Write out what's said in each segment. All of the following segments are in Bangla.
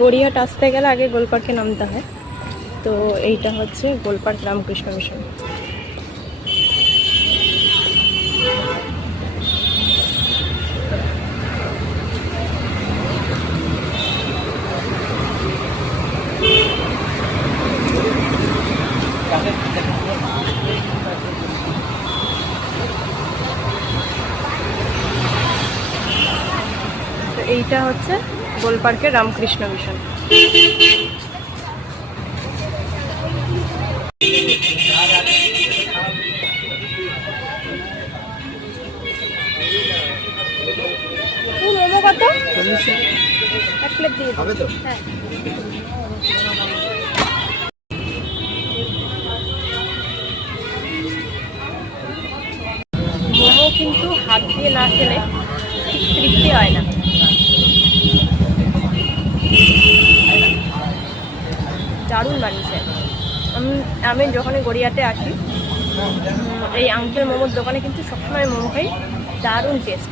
গড়িয়াহাট আসতে গেলে আগে গোলপার্কে নামতে হয়। তো এইটা হচ্ছে গোলপার্ক রামকৃষ্ণ মিশন। তো এইটা হচ্ছে গোলপার্কের রামকৃষ্ণ মিশন। মোমো কত? 1 প্লেট দিয়ে হবে তো? হ্যাঁ। মোমো কিন্তু হাত দিয়ে না খেলে ঠিক তৃপ্তি হয় না। দারুণ বানিয়েছে। আমি যখনই গড়িয়াতে আসি এই আঙ্কেল মোমোর দোকানে কিন্তু সবসময় মোমো খাই, দারুণ টেস্ট।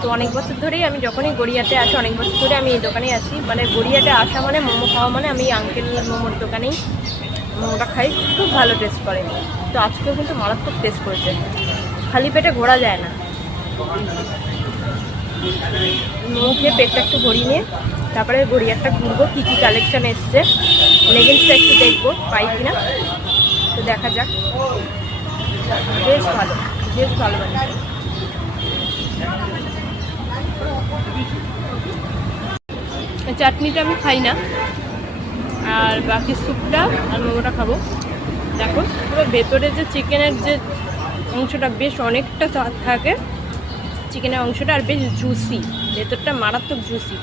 তো অনেক বছর ধরেই আমি যখনই গড়িয়াতে আসি, অনেক বছর ধরে আমি এই দোকানেই আসি, মানে গড়িয়াতে আসা মানে মোমো খাওয়া মানে আমি আঙ্কেল মোমোর দোকানেই মোমোটা খাই, খুব ভালো টেস্ট করে। তো আজকেও কিন্তু মারাত্মক টেস্ট করেছে, খালি পেটে ঘোরা যায় না। মোমো খেয়ে পেটটা একটু ভরিয়ে নিয়ে তারপরে গড়িয়াটা ঘুরবো, কী কী কালেকশান এসছে, লেগিংসটা একটু দেখবো পাই কিনা। তো দেখা যাক। বেশ ভালো, বেশ ভালো বানিয়েছে। চাটনিটা আমি খাই না, আর বাকি স্যুপটা আর মোমোটা খাবো। দেখো পুরো ভেতরে যে চিকেনের যে অংশটা বেশ অনেকটা থাকে, চিকেনের অংশটা আর বেশ জুসি, ভেতরটা মারাত্মক জুসি।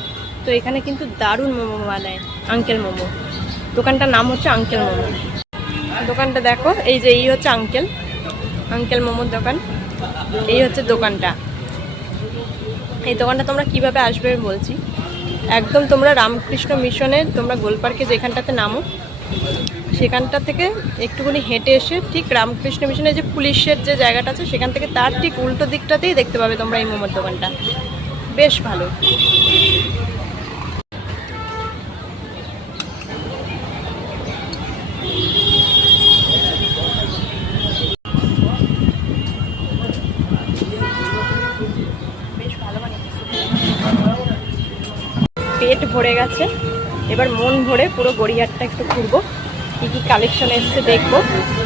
তো এখানে কিন্তু দারুণ মোমো বানায় আঙ্কেল মোমো। দোকানটার নাম হচ্ছে আঙ্কেল মোমো। দোকানটা দেখো, এই যে এই হচ্ছে আঙ্কেল মোমোর দোকান, এই হচ্ছে দোকানটা। এই দোকানটা তোমরা কিভাবে আসবে বলছি। একদম তোমরা রামকৃষ্ণ মিশনে তোমরা গোলপার্কে যেখানটাতে নামো, সেখানটা থেকে একটুখানি হেঁটে এসে ঠিক রামকৃষ্ণ মিশনের যে পুলিশের যে জায়গাটা আছে সেখান থেকে তার ঠিক উল্টো দিকটাতেই দেখতে পাবে তোমরা এই মোমোর দোকানটা। বেশ ভালো। বেশ ভালো বানিয়েছে। পেট ভরে গেছে, এবার মন ভরে পুরো গড়িয়াহাটটা একটু ঘুরবো, কী কী কালেকশন এসছে দেখবো,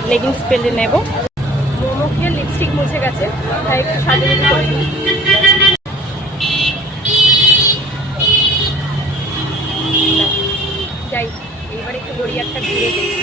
লেগিংস পেলে নেব। মোমো খেয়ে লিপস্টিক মুছে গেছে, তাই একটু সাজিয়ে করে যাই। এইবার একটু গড়িয়াহাটটা ঘুরে দেখি।